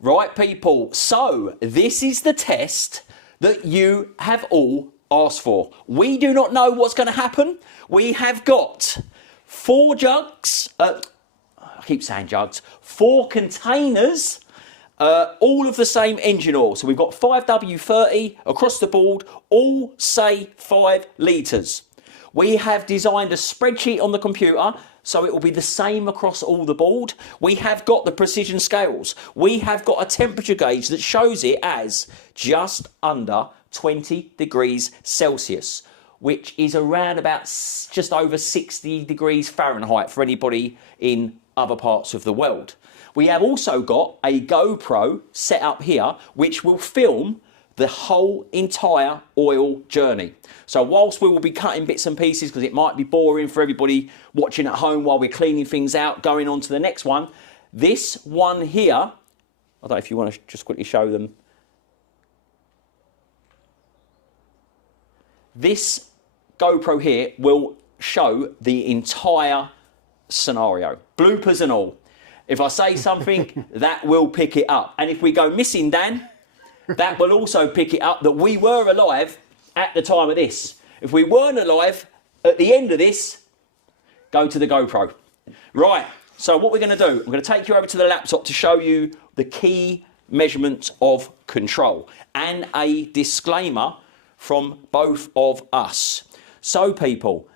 Right, people, so this is the test that you have all asked for. We do not know what's going to happen. We have got 4 jugs, I keep saying jugs, 4 containers, all of the same engine oil. So we've got 5W30 across the board, all say 5 litres. We have designed a spreadsheet on the computer so it will be the same across all the board. We have got the precision scales. We have got a temperature gauge that shows it as just under 20 degrees Celsius, which is around about just over 60 degrees Fahrenheit for anybody in other parts of the world. We have also got a GoPro set up here, which will film the whole entire oil journey. So whilst we will be cutting bits and pieces because it might be boring for everybody watching at home while we're cleaning things out, going on to the next one, this one here, I don't know if you want to just quickly show them. This GoPro here will show the entire scenario, bloopers and all. If I say something, that will pick it up. And if we go missing, Dan, that will also pick it up that we were alive at the time of this. If we weren't alive at the end of this, go to the GoPro. Right, so what we're going to do, I'm going to take you over to the laptop to show you the key measurements of control and a disclaimer from both of us. So people,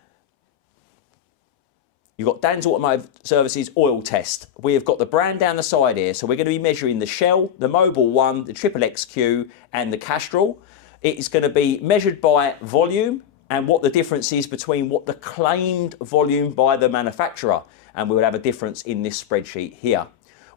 you've got Dan's Automotive Services oil test. We have got the brand down the side here. So we're going to be measuring the Shell, the Mobil 1, the XXXQ and the Castrol. It is going to be measured by volume and what the difference is between what the claimed volume by the manufacturer. And we will have a difference in this spreadsheet here.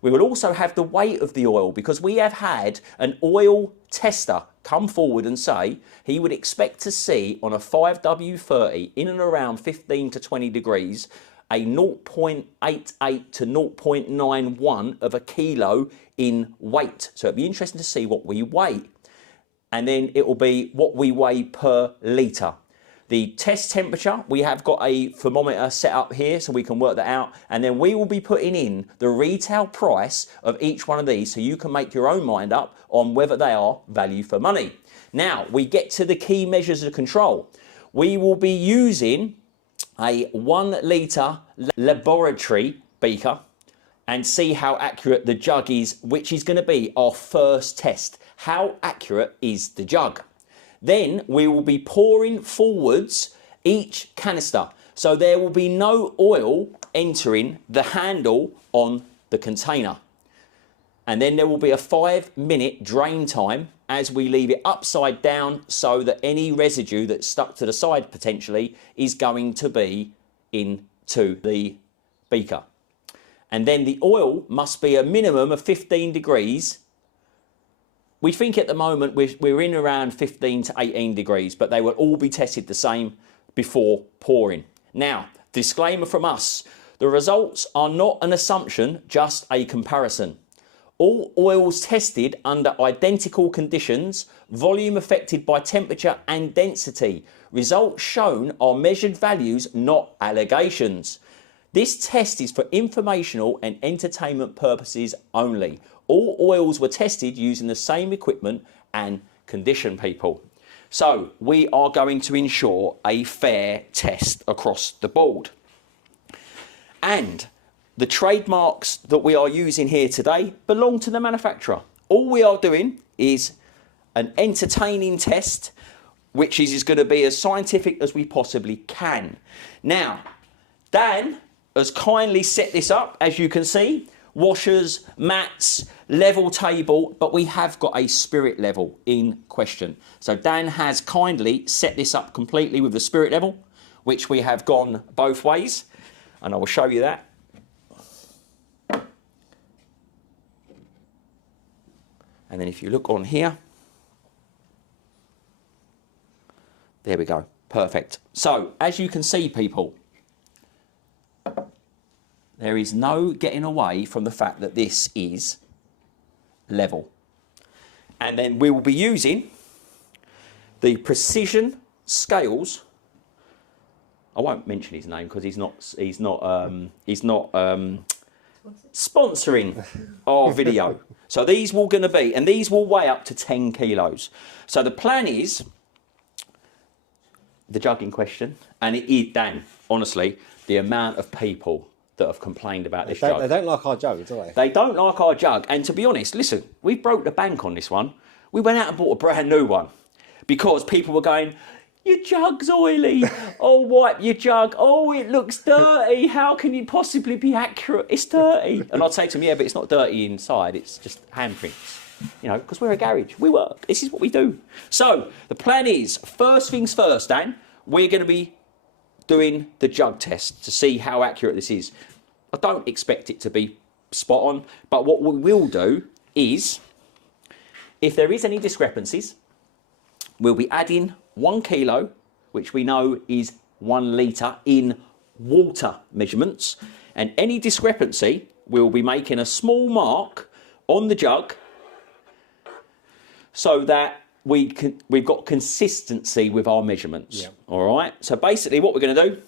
We will also have the weight of the oil because we have had an oil tester come forward and say he would expect to see on a 5W30 in and around 15 to 20 degrees a 0.88 to 0.91 of a kilo in weight. So it'd be interesting to see what we weigh. And then it will be what we weigh per litre. The test temperature, we have got a thermometer set up here so we can work that out. And then we will be putting in the retail price of each one of these so you can make your own mind up on whether they are value for money. Now, we get to the key measures of control. We will be using a 1 litre laboratory beaker and see how accurate the jug is, which is going to be our first test. How accurate is the jug? Then we will be pouring forwards each canister. So there will be no oil entering the handle on the container. And then there will be a 5-minute drain time as we leave it upside down so that any residue that's stuck to the side potentially is going to be into the beaker. And then the oil must be a minimum of 15 degrees. We think at the moment we're in around 15 to 18 degrees, but they will all be tested the same before pouring. Now, disclaimer from us, the results are not an assumption, just a comparison. All oils tested under identical conditions, volume affected by temperature and density. Results shown are measured values, not allegations. This test is for informational and entertainment purposes only. All oils were tested using the same equipment and condition, people. So we are going to ensure a fair test across the board. And the trademarks that we are using here today belong to the manufacturer. All we are doing is an entertaining test, which is going to be as scientific as we possibly can. Now, Dan has kindly set this up, as you can see. Washers, mats, level table, but we have got a spirit level in question. So Dan has kindly set this up completely with the spirit level, which we have gone both ways, and I will show you that. And then if you look on here, there we go, perfect. So as you can see, people, there is no getting away from the fact that this is level. And then we will be using the precision scales. I won't mention his name because he's not sponsoring our video. So these will going to be, and these will weigh up to 10 kilos. So the plan is, the jug in question, and it is, Dan, honestly, the amount of people that have complained about this jug. They don't like our jug, do they? They don't like our jug. And to be honest, listen, we broke the bank on this one. We went out and bought a brand new one because people were going, your jug's oily. Oh, wipe your jug. Oh, it looks dirty. How can you possibly be accurate? It's dirty. And I'd say to them, yeah, but it's not dirty inside. It's just handprints. You know, because we're a garage. We work. This is what we do. So the plan is, first things first, Dan, we're going to be doing the jug test to see how accurate this is. I don't expect it to be spot on, but what we will do is, if there is any discrepancies, we'll be adding 1 kilo, which we know is 1 litre in water measurements, and any discrepancy, we'll be making a small mark on the jug so that we've got consistency with our measurements. Yep. All right. So basically, what we're going to do,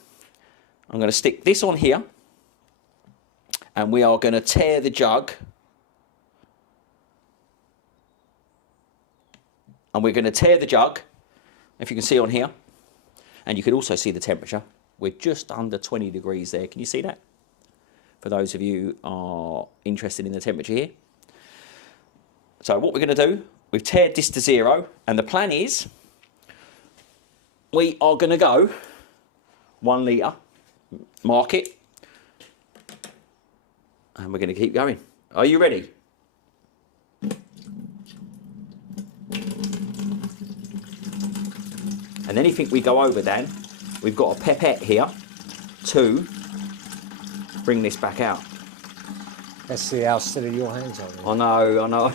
I'm going to stick this on here, and we are going to tear the jug, and we're going to tear the jug. If you can see on here, and you can also see the temperature. We're just under 20 degrees there. Can you see that? For those of you who are interested in the temperature here. So what we're going to do, we've teared this to 0, and the plan is we are going to go 1 litre, mark it, and we're going to keep going. Are you ready? And anything we go over, Dan, we've got a pipette here to bring this back out. Let's see how steady your hands are. I know.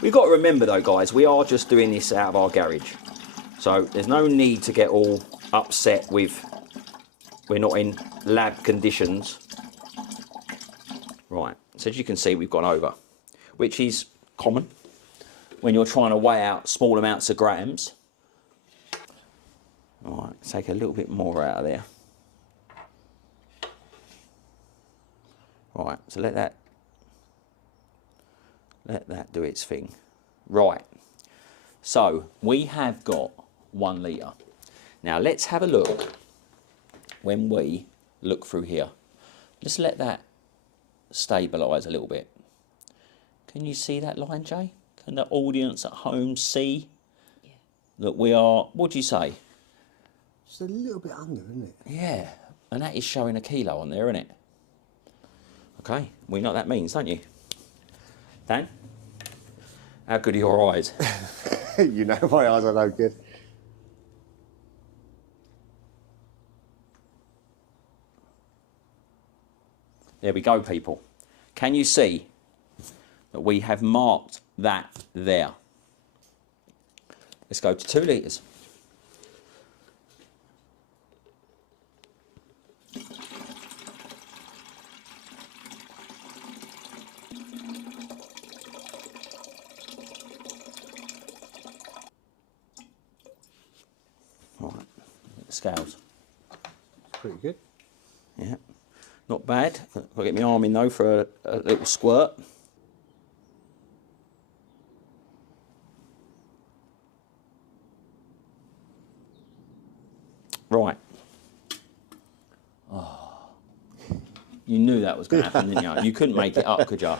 We've got to remember though, guys, we are just doing this out of our garage. So there's no need to get all upset with we're not in lab conditions. Right, so as you can see, we've gone over, which is common when you're trying to weigh out small amounts of grams. All right, take a little bit more out of there. Right, so let that do its thing. Right, so we have got 1 litre. Now let's have a look when we look through here. Just let that stabilise a little bit. Can you see that line, Jay? Can the audience at home see that we are, what do you say? It's a little bit under, isn't it? Yeah, and that is showing 1 kilo on there, isn't it? Okay, we know what that means, don't you? Dan? How good are your eyes? You know my eyes are no good. There we go, people. Can you see that we have marked that there? Let's go to 2 litres. Right, scales. Pretty good. Yeah, not bad. I'll get my arm in though for a little squirt. Right. Oh, you knew that was going to happen, didn't you? You couldn't make it up, could you?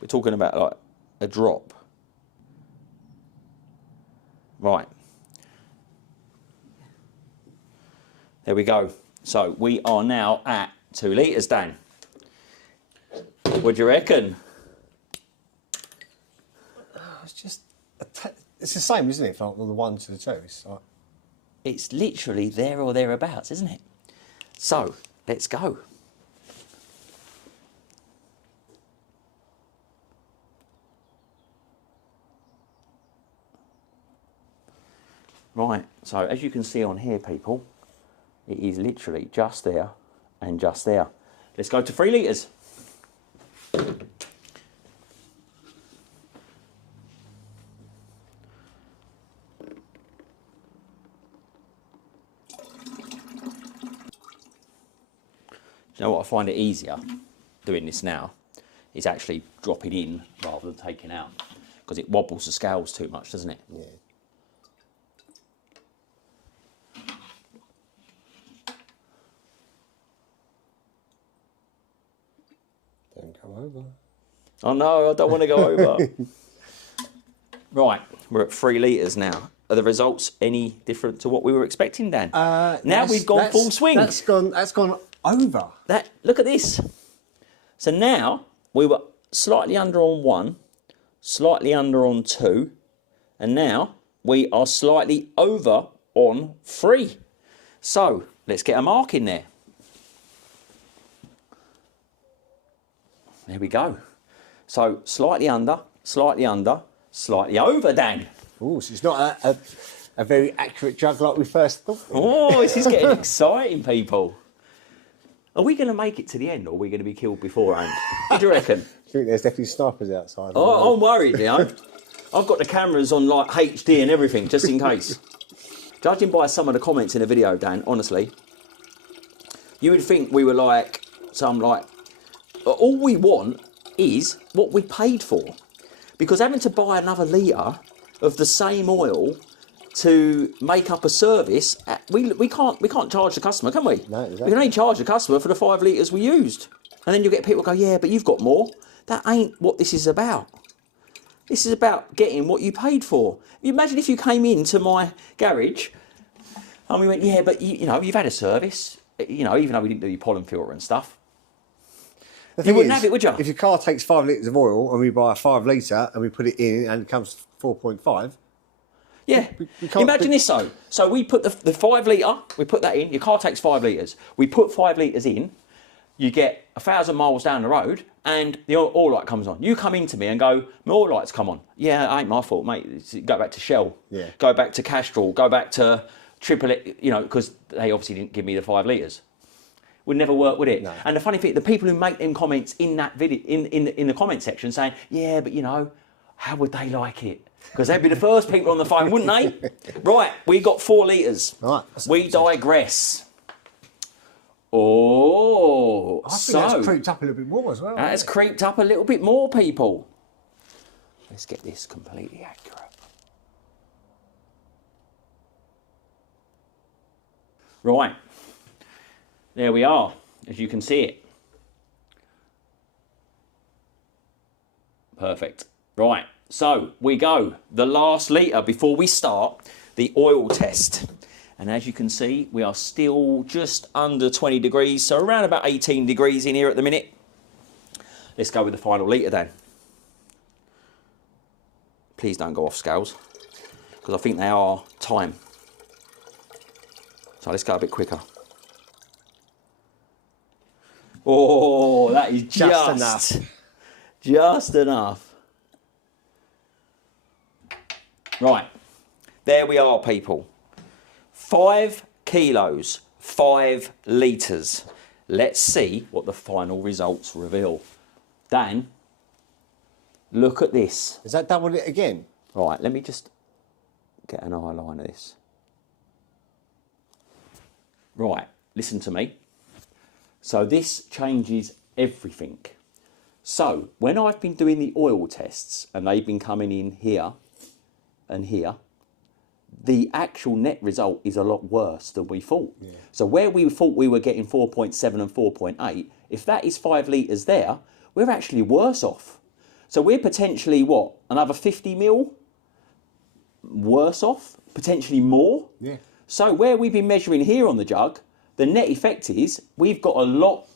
We're talking about like a drop. Right. There we go. So we are now at 2 litres, Dan. What do you reckon? It's just, it's the same, isn't it, from the 1 to the 2? It's like... It's literally there or thereabouts, isn't it? So, let's go. Right, so as you can see on here, people, it is literally just there and just there. Let's go to 3 litres. Do you know what? I find it easier doing this now is actually dropping in rather than taking out, because it wobbles the scales too much, doesn't it? Yeah. Don't come over. Oh no, I don't want to go over. Right, we're at 3 litres now. Are the results any different to what we were expecting, Dan? Now we've gone full swing. That's gone over. Look at this. So now we were slightly under on 1, slightly under on 2, and now we are slightly over on 3. So let's get a mark in there. There we go. So slightly under, slightly over, Dan. Oh, so it's not a very accurate jug like we first thought. Oh, this is getting exciting, people. Are we going to make it to the end, or are we going to be killed beforehand? What do you reckon? I think there's definitely snipers outside. Oh, I'm worried, you know. I've got the cameras on like HD and everything, just in case. Judging by some of the comments in the video, Dan, honestly, you would think we were like all we want is what we paid for. Because having to buy another litre of the same oil to make up a service, we can't charge the customer, can we? No, exactly. We can only charge the customer for the 5 litres we used. And then you get people go, yeah, but you've got more. That ain't what this is about. This is about getting what you paid for. Imagine if you came into my garage and we went, yeah, but you know, you've had a service, you know, even though we didn't do your pollen filter and stuff. You wouldn't have it, would you? If your car takes 5 litres of oil and we buy a 5 litre and we put it in and it comes 4.5. Yeah. Imagine this though. So we put the 5 litre, we put that in, your car takes 5 litres. We put 5 litres in, you get 1,000 miles down the road and the oil light comes on. You come into me and go, my oil light's come on. Yeah, it ain't my fault, mate. Go back to Shell. Yeah. Go back to Castrol. Go back to Triple, you know, because they obviously didn't give me the 5 litres. Would never work, would it? No. And the funny thing, the people who make them comments in that video, in the comment section saying, yeah, but you know, how would they like it? Because they'd be the first people on the phone, wouldn't they? Right, we got 4 litres. Right. We digress. Oh, I think that's creeped up a little bit more as well. That's creeped up a little bit more, people. Let's get this completely accurate. Right. There we are, as you can see it. Perfect. Right, so we go. The last litre before we start the oil test. And as you can see, we are still just under 20 degrees, so around about 18 degrees in here at the minute. Let's go with the final litre then. Please don't go off scales, because I think they are time. So let's go a bit quicker. Oh, that is just enough. Just enough. Right, there we are, people. 5 kilos, 5 litres. Let's see what the final results reveal. Dan, look at this. Is that doubled it again? Right, let me just get an eye line of this. Right, listen to me. So this changes everything. So when I've been doing the oil tests and they've been coming in here and here, the actual net result is a lot worse than we thought. Yeah. So where we thought we were getting 4.7 and 4.8, if that is 5 litres there, we're actually worse off. So we're potentially, what, another 50 mil worse off? Potentially more? Yeah. So where we've been measuring here on the jug, the net effect is we've got a lot.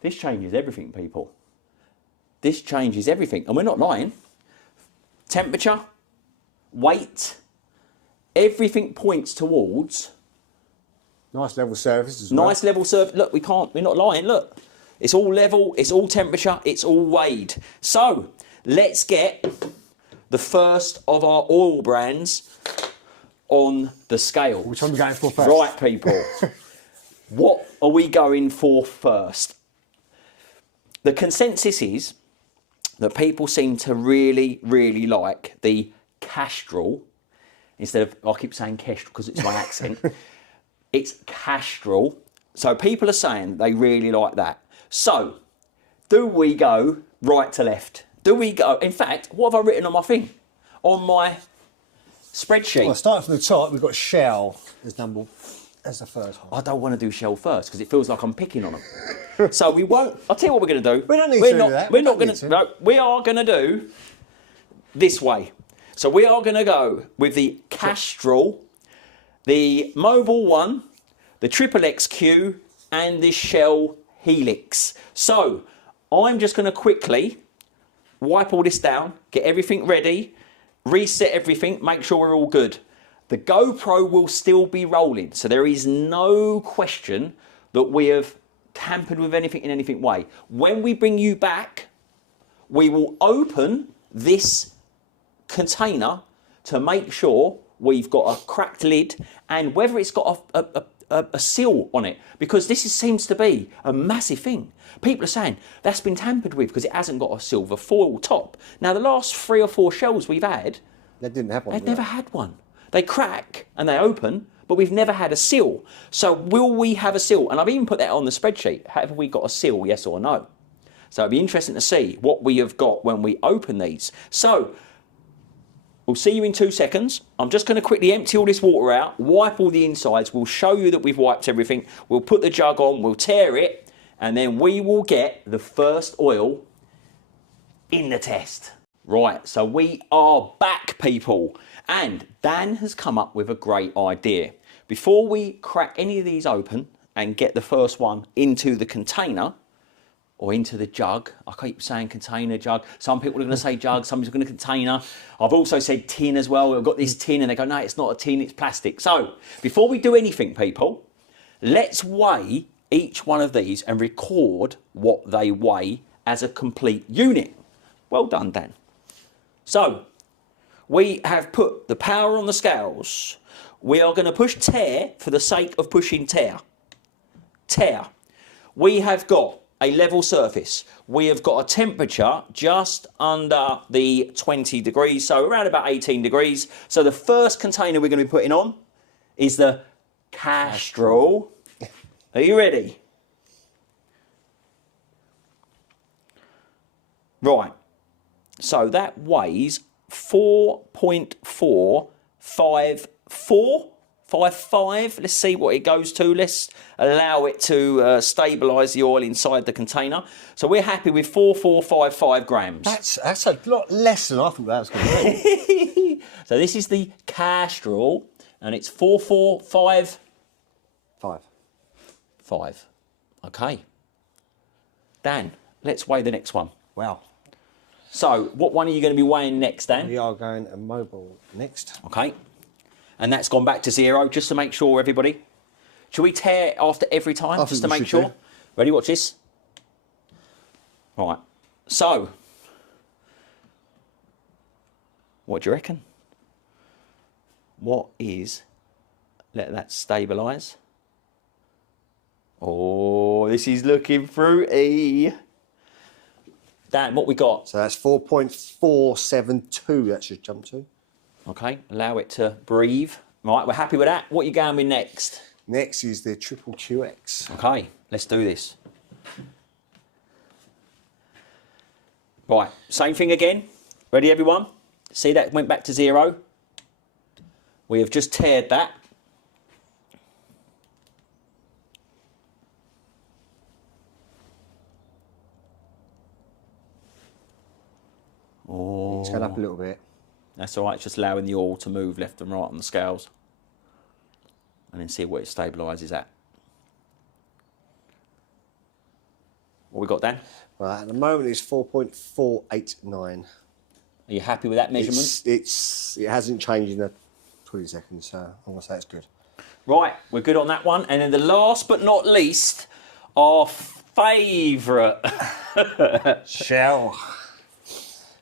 This changes everything, people. This changes everything. And we're not lying. Temperature, weight, everything points towards. Nice level surface as well. Nice level surface. Look, we're not lying. Look, it's all level, it's all temperature, it's all weighed. So let's get the first of our oil brands on the scale. Which one are we going for first? Right, people. What are we going for first? The consensus is that people seem to really, really like the Castrol. Instead of, I keep saying Kestrel because it's my accent. It's Castrol. So people are saying they really like that. So, do we go right to left? Do we go... In fact, what have I written on my thing? On my spreadsheet? Well, starting from the top, we've got Shell as the first one. I don't want to do Shell first because it feels like I'm picking on them. So we won't... I'll tell you what we're going to do. We don't need to do that. We're not going to... No, we are going to do this way. So we are going to go with the Castrol, the Mobil 1, the Triple XQ, and the Shell Helix. So I'm just going to quickly wipe all this down, get everything ready, reset everything, make sure we're all good. The GoPro will still be rolling, so there is no question that we have tampered with anything in anything way. When we bring you back, we will open this container to make sure we've got a cracked lid and whether it's got a seal on it, because this seems to be a massive thing. People are saying that's been tampered with because it hasn't got a silver foil top. Now, the last 3 or 4 shells we've had, They didn't have one. they've never had one. They crack and they open, but we've never had a seal. So will we have a seal? And I've even put that on the spreadsheet. Have we got a seal, yes or no? So it'd be interesting to see what we have got when we open these. So we'll see you in 2 seconds. I'm just going to quickly empty all this water out, wipe all the insides. We'll show you that we've wiped everything. We'll put the jug on, we'll tear it, and then we will get the first oil in the test. Right, so we are back, people. And Dan has come up with a great idea. Before we crack any of these open and get the first one into the container, or into the jug. I keep saying container, jug. Some people are going to say jug, some people are going to container. I've also said tin as well. We've got this tin and they go, no, it's not a tin, it's plastic. So before we do anything, people, let's weigh each one of these and record what they weigh as a complete unit. Well done, Dan. So we have put the power on the scales. We are going to push tear for the sake of pushing tear. Tear. We have got a level surface. We have got a temperature just under the 20 degrees, so around about 18 degrees. So the first container we're going to be putting on is the Castrol. Are you ready? Right. So that weighs 4.45455. Let's see what it goes to. Let's allow it to stabilise the oil inside the container. So we're happy with 4455 grams. That's a lot less than I thought that was going to be. So this is the Castrol, and it's 4455. Okay. Dan, let's weigh the next one. Wow. So what one are you going to be weighing next, Dan? We are going a Mobil next. Okay. And that's gone back to 0, just to make sure, everybody. Should we tear after every time, just to make sure? Ready, watch this. Right. So, what do you reckon? What is... Let that stabilise. Oh, this is looking fruity. Dan, what we got? So that's 4.472 that should jump to. Okay, allow it to breathe. Right, we're happy with that. What are you going with next? Next is the Triple QX. Okay, let's do this. Right, same thing again. Ready, everyone? See, that went back to 0. We have just teared that. Oh. It's going up a little bit. That's all right, just allowing the oil to move left and right on the scales. And then see what it stabilises at. What we got, Dan? Right, at the moment it's 4.489. Are you happy with that measurement? It hasn't changed in 20 seconds, so I'm going to say it's good. Right, we're good on that one. And then the last but not least, our favourite. Shell.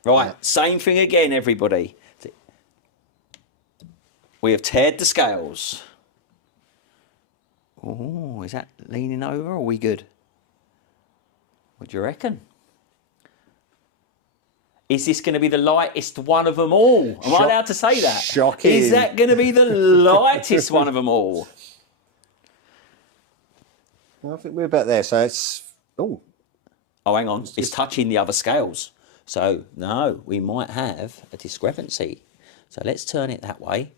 Right, same thing again, everybody. We have teared the scales. Oh, is that leaning over or are we good? What do you reckon? Is this going to be the lightest one of them all? Am I allowed to say that? Shocking. Is that going to be the lightest one of them all? I think we're about there, so it's... Oh, Oh, hang on. It's touching the other scales. So, no, we might have a discrepancy. So let's turn it that way.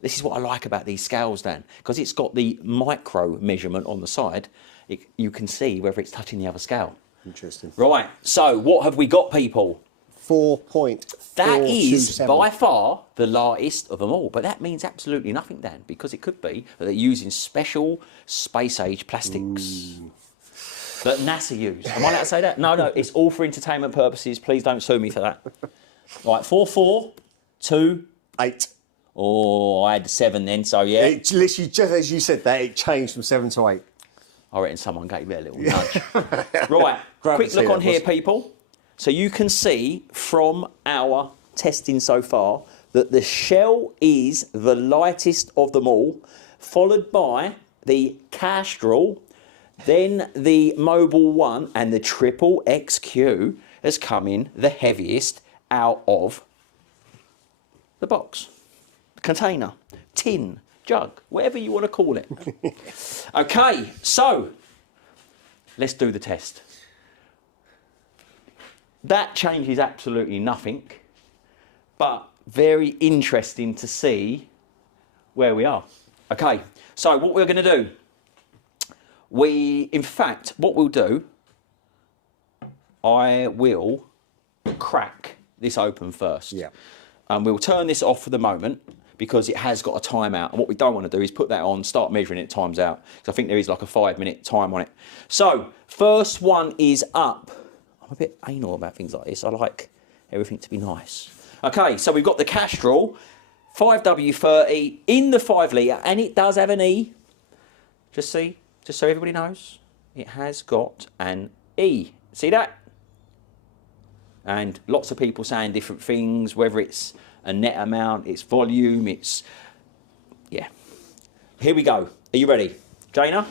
This is what I like about these scales, Dan, because it's got the micro measurement on the side. You can see whether it's touching the other scale. Interesting. Right, so what have we got, people? 4.427. That is by far the lightest of them all, but that means absolutely nothing, Dan, because it could be that they're using special space-age plastics that NASA use. Am I allowed to say that? No, it's all for entertainment purposes. Please don't sue me for that. Right, 4.428. Oh, I had 7 then, so yeah. It literally, just as you said that, it changed from 7 to 8. I reckon someone gave it a little nudge. Right, quick Gravity, look on that here, was. people. So you can see from our testing so far that the Shell is the lightest of them all, followed by the Castrol, then the Mobil 1, and the Triple XQ has come in the heaviest out of the box, container, tin, jug, whatever you want to call it. Okay, so let's do the test. That changes absolutely nothing, but very interesting to see where we are. Okay, so what we're going to do, in fact, what we'll do, I will crack this open first. Yeah. And we'll turn this off for the moment because it has got a timeout. And what we don't want to do is put that on, start measuring it, times out. Because I think there is like a 5-minute time on it. So, first one is up. I'm a bit anal about things like this. I like everything to be nice. Okay, so we've got the Castrol 5W30 in the 5 litre, and it does have an E. Just so everybody knows, it has got an E. See that? And lots of people saying different things, whether it's a net amount, it's volume, it's... Yeah. Here we go. Are you ready? Jaina?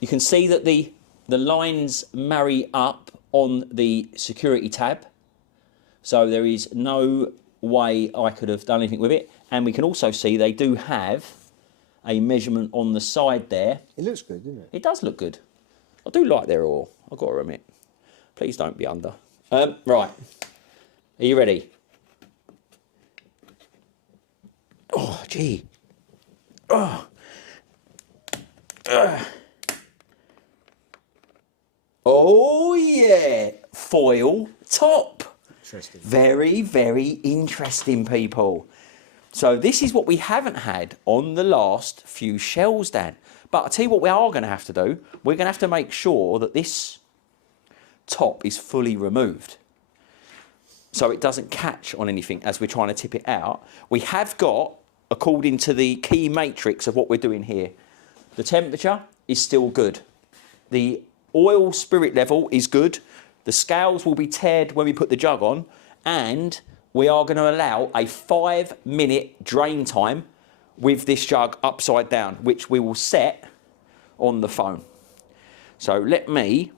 You can see that the lines marry up on the security tab. So there is no way I could have done anything with it. And we can also see they do have a measurement on the side there. It looks good, doesn't it? It does look good. I do like their oil, I've got to admit. Please don't be under. Right. Are you ready? Oh, gee. Oh. Oh, yeah. Foil top. Interesting. Very, very interesting, people. So this is what we haven't had on the last few shells, Dan. But I'll tell you what we are going to have to do. We're going to have to make sure that this top is fully removed so it doesn't catch on anything as we're trying to tip it out. We have got, according to the key matrix of what we're doing here, the temperature is still good. The oil spirit level is good. The scales will be tared when we put the jug on, and we are going to allow a 5-minute drain time with this jug upside down, which we will set on the phone. So let me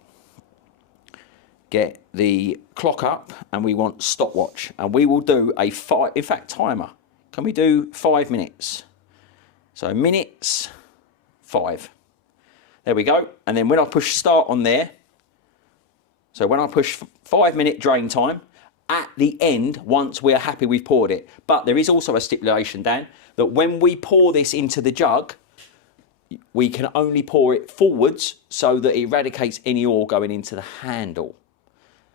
get the clock up, and we want stopwatch, and we will do a timer. Can we do 5 minutes? So minutes, 5. There we go. And then when I push start on there, so when I push 5-minute drain time, at the end, once we're happy we've poured it. But there is also a stipulation, Dan, that when we pour this into the jug, we can only pour it forwards so that it eradicates any oil going into the handle,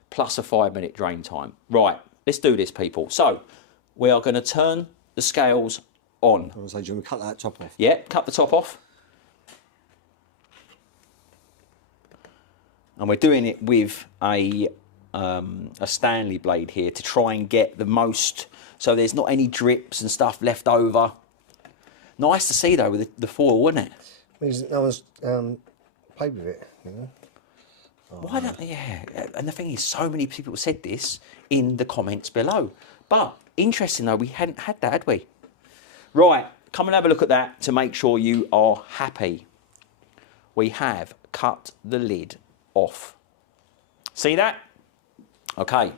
plus a 5-minute drain time. Right, let's do this, people. So we are going to turn the scales on. I was like, do you want to cut that top off? Yeah, cut the top off. And we're doing it with a Stanley blade here to try and get the most, so there's not any drips and stuff left over. Nice to see though with the foil, wasn't it? No one's played with it, you know. Why don't they? Yeah, and the thing is, so many people said this in the comments below. But interesting though, we hadn't had that, had we? Right, come and have a look at that to make sure you are happy. We have cut the lid off. See that? Okay,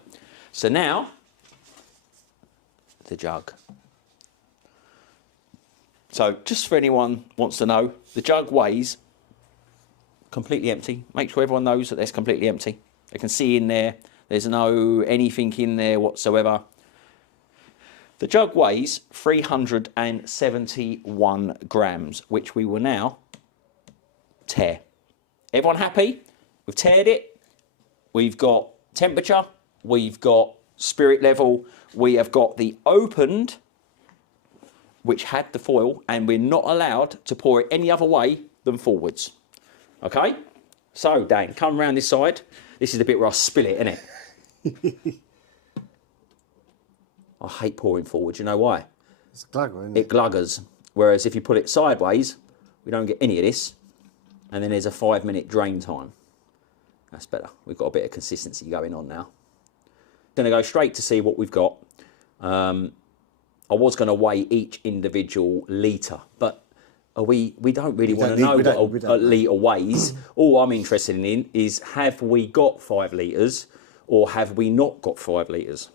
so now the jug. So just for anyone wants to know, the jug weighs completely empty. Make sure everyone knows that that's completely empty. They can see in there. There's no anything in there whatsoever. The jug weighs 371 grams, which we will now tare. Everyone happy? We've tared it. We've got temperature. We've got spirit level. We have got the opened, which had the foil, and we're not allowed to pour it any other way than forwards. Okay? So, Dan, come round this side. This is the bit where I spill it, isn't it? I hate pouring forward. You know why? It's a glugger, isn't it? It gluggers. Whereas if you put it sideways, we don't get any of this. And then there's a 5-minute drain time. That's better. We've got a bit of consistency going on now. Going to go straight to see what we've got. I was going to weigh each individual litre, but we don't really want to know what a litre weighs. All I'm interested in is, have we got 5 litres or have we not got 5 litres?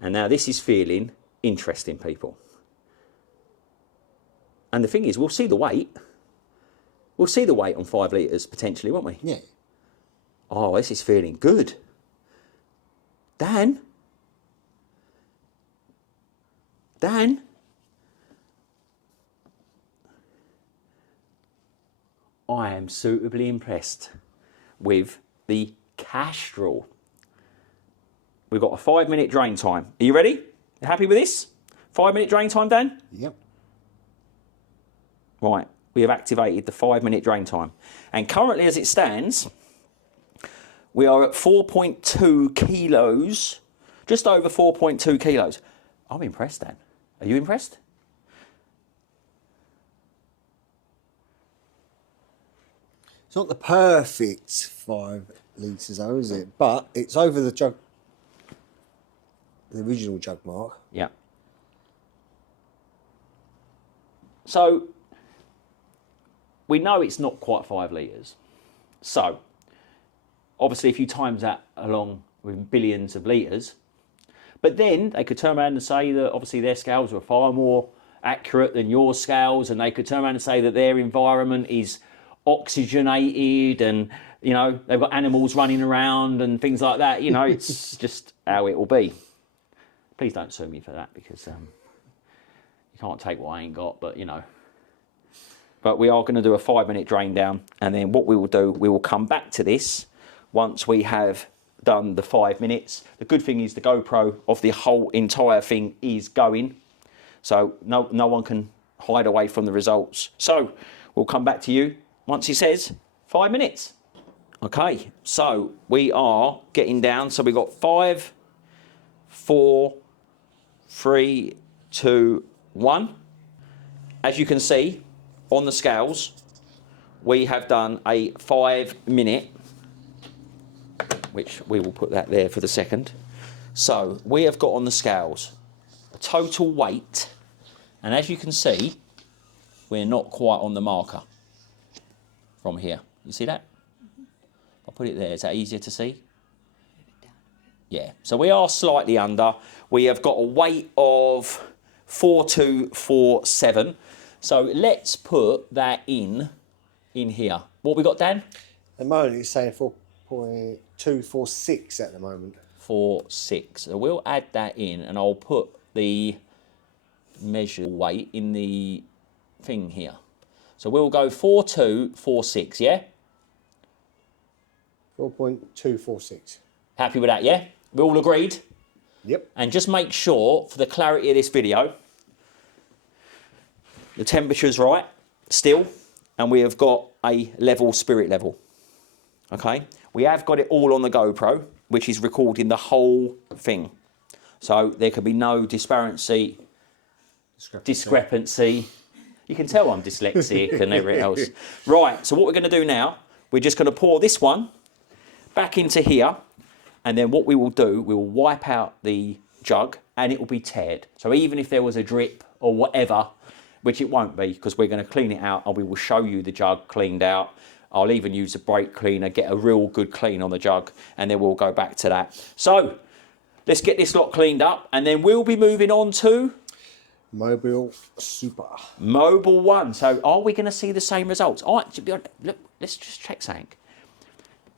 And now this is feeling interesting, people. And the thing is, we'll see the weight. We'll see the weight on 5 litres potentially, won't we? Yeah. Oh, this is feeling good. Dan? Dan? I am suitably impressed with the Castrol. We've got a 5-minute drain time. Are you ready? You happy with this? 5-minute drain time, Dan? Yep. Right, we have activated the 5-minute drain time. And currently as it stands, we are at 4.2 kilos, just over 4.2 kilos. I'm impressed, Dan. Are you impressed? It's not the perfect 5 litres though, is it? But it's over the jug, the original jug mark. Yeah. So, we know it's not quite 5 litres. So, obviously if you times that along with billions of litres, but then they could turn around and say that obviously their scales are far more accurate than your scales, and they could turn around and say that their environment is oxygenated and, you know, they've got animals running around and things like that. You know, it's just how it will be. Please don't sue me for that, because you can't take what I ain't got, but, you know. But we are going to do a 5-minute drain down, and then what we will do, we will come back to this once we have done the 5 minutes. The good thing is the GoPro of the whole entire thing is going, so no one can hide away from the results. So we'll come back to you once he says 5 minutes. Okay, so we are getting down. So we've got 5, 4, 3, 2, 1. As you can see on the scales, we have done a 5-minute, which we will put that there for the second. So we have got on the scales a total weight, and as you can see, we're not quite on the marker from here. You see that? I'll put it there. Is that easier to see? Yeah. So we are slightly under. We have got a weight of 4247. So let's put that in here. What we got, Dan? At the moment it's saying 4.246 at the moment. 4.6. So we'll add that in, and I'll put the measure weight in the thing here. So we'll go 4246, yeah? 4.246. Happy with that, yeah? We all agreed? Yep. And just make sure, for the clarity of this video, the temperature's right, still, and we have got a level spirit level. Okay? We have got it all on the GoPro, which is recording the whole thing. So there could be no discrepancy. You can tell I'm dyslexic and everything else. Right, so what we're going to do now, we're just going to pour this one back into here, and then what we will do, we will wipe out the jug and it will be tared. So even if there was a drip or whatever, which it won't be, because we're going to clean it out and we will show you the jug cleaned out. I'll even use a brake cleaner, get a real good clean on the jug, and then we'll go back to that. So let's get this lot cleaned up, and then we'll be moving on to Mobil Super. Mobil 1. So are we going to see the same results? Oh, look, let's just check something.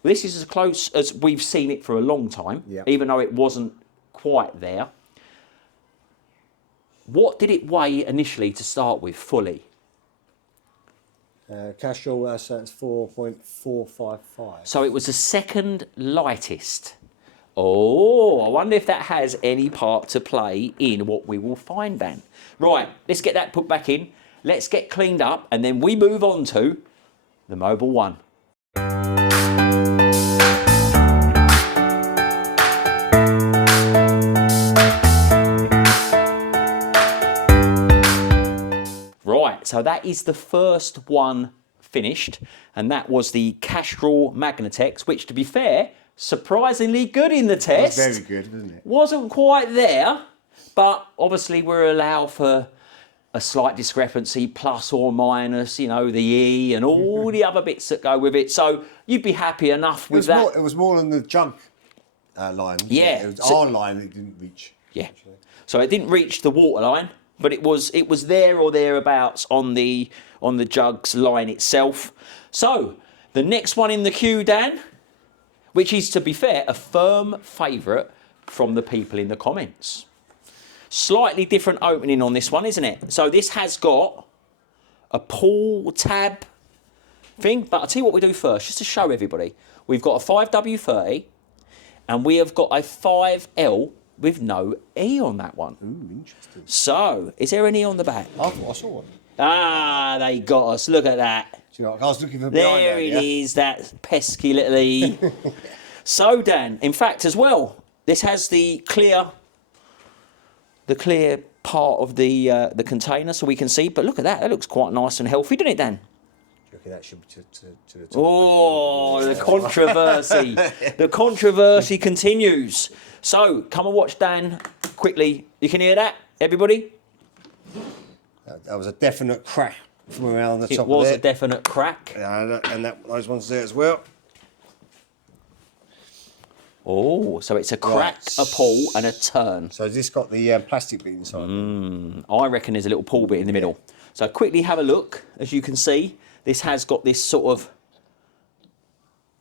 This is as close as we've seen it for a long time, Yeah. even though it wasn't quite there. What did it weigh initially to start with, fully? Castrol says 4.455. So it was the second lightest. Oh, I wonder if that has any part to play in what we will find, Dan. Right, let's get that put back in. Let's get cleaned up, and then we move on to the Mobil 1. Right, so that is the first one finished, and that was the Castrol Magnetex, which, to be fair, surprisingly good in the test. It was very good, wasn't it? Wasn't quite there, but obviously we're allowed for a slight discrepancy, plus or minus, you know, the E and all the other bits that go with it. So you'd be happy enough with that. It was more than the jug line. Yeah. It was our line that it didn't reach. Yeah. So it didn't reach the water line, but it was there or thereabouts on the jugs line itself. So the next one in the queue, Dan, which is, to be fair, a firm favourite from the people in the comments. Slightly different opening on this one, isn't it? So this has got a pull tab thing, but I'll tell you what we do first, just to show everybody. We've got a 5W30 and we have got a 5L with no E on that one. Ooh, interesting. So, is there an E on the back? I saw one. Ah, they got us. Look at that. Do you know, I was looking for behind There it is, that pesky little E. So, Dan, in fact, as well, this has the clear part of the container, so we can see. But look at that; that looks quite nice and healthy, doesn't it, Dan? Okay, that should be to the top. Oh, the controversy! The controversy continues. So, come and watch Dan quickly. You can hear that, everybody? That was a definite crack from around the top It of was there. a definite crack. And those ones there as well. Oh, so it's a crack, a pull, and a turn. So has this got the plastic bit inside? I reckon there's a little pull bit in the middle. So quickly have a look. As you can see, this has got this sort of...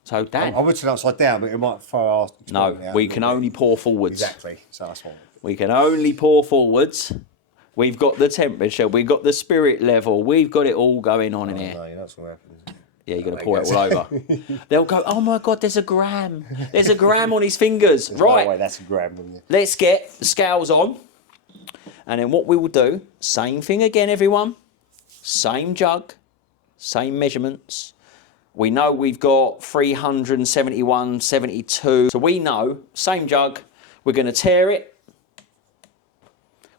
So, Dan... I would turn upside down, but it might throw our... No, we can only pour forwards. Exactly, so that's what... We can only pour forwards. We've got the temperature, we've got the spirit level, we've got it all going on in here. No, that's what happens. Yeah, you're going to pour it all over. They'll go, oh my God, there's a gram. There's a gram on his fingers. Right. No way, that's a gram, wouldn't it? Let's get the scales on. And then what we will do, same thing again, everyone. Same jug, same measurements. We know we've got 371, 72. So we know, same jug, we're going to tear it.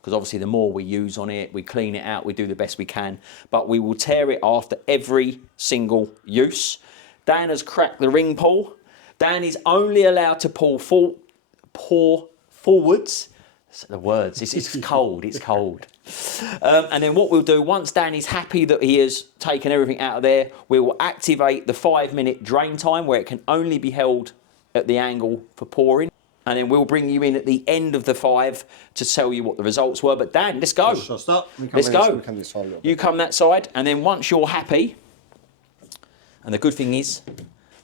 Because obviously the more we use on it, we clean it out, we do the best we can. But we will tear it after every single use. Dan has cracked the ring pull. Dan is only allowed to pour forwards. The words, it's cold, it's cold. And then what we'll do, once Dan is happy that he has taken everything out of there, we will activate the 5-minute drain time where it can only be held at the angle for pouring. And then we'll bring you in at the end of the 5 to tell you what the results were. But Dan, let's go. Shall I start? Let's go. You come come that side, and then once you're happy, and the good thing is,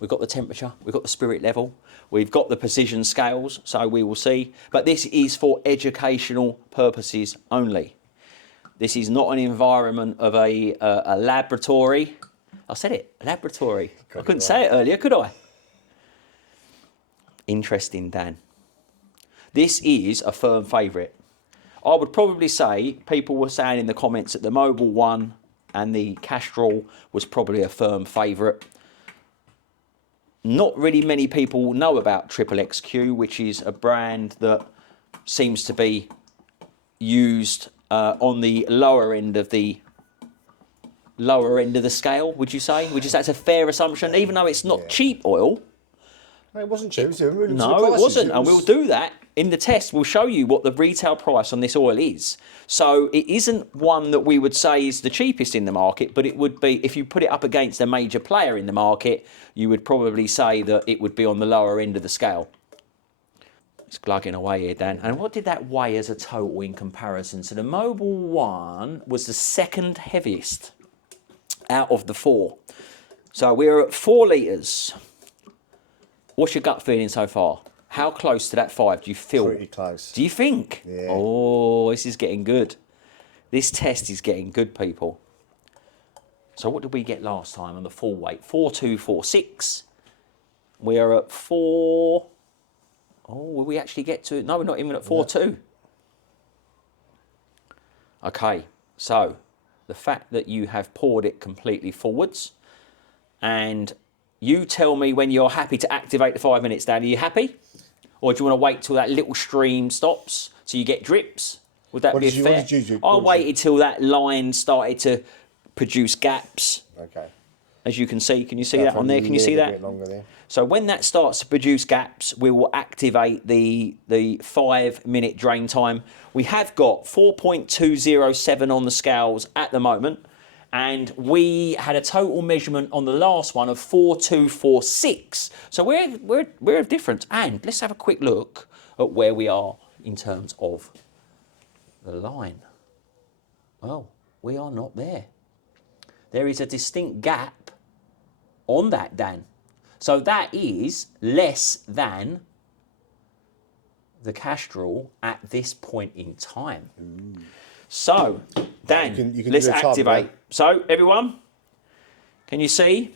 we've got the temperature, we've got the spirit level, we've got the precision scales, so we will see. But this is for educational purposes only. This is not an environment of a laboratory. I said it, laboratory. I couldn't say it earlier, could I? Interesting, Dan. This is a firm favourite. I would probably say, people were saying in the comments that the Mobil 1 and the Castrol was probably a firm favourite. Not really many people know about Triple XQ, which is a brand that seems to be used on the lower end of the scale, would you say? Would you say that's a fair assumption? Even though it's not cheap oil. No, it wasn't cheap. Really No, it wasn't. And we'll do that in the test. We'll show you what the retail price on this oil is. So it isn't one that we would say is the cheapest in the market, but it would be, if you put it up against a major player in the market, you would probably say that it would be on the lower end of the scale. It's glugging away here, Dan. And what did that weigh as a total in comparison? So the Mobil 1 was the second heaviest out of the 4. So we're at 4 litres. What's your gut feeling so far? How close to that 5 do you feel? Pretty close. Do you think? Yeah. Oh, this is getting good. This test is getting good, people. So what did we get last time on the full weight? 4246. We are at 4. Oh, will we actually get to? No, we're not even at 42. Okay, so the fact that you have poured it completely forwards, and you tell me when you're happy to activate the 5 minutes, Dan. Are you happy? Or do you want to wait till that little stream stops so you get drips? Would that be fair? What did you do? I waited till that line started to produce gaps. Okay. As you can see, can you see that on there? Can you see that? So when that starts to produce gaps, we will activate the 5 minute drain time. We have got 4.207 on the scales at the moment, and we had a total measurement on the last one of 4246. So we're a difference. And let's have a quick look at where we are in terms of the line. Well, we are not there. There is a distinct gap on that, Dan. So that is less than the Castrol at this point in time. So, Dan, you can let's do a activate. So, everyone, can you see?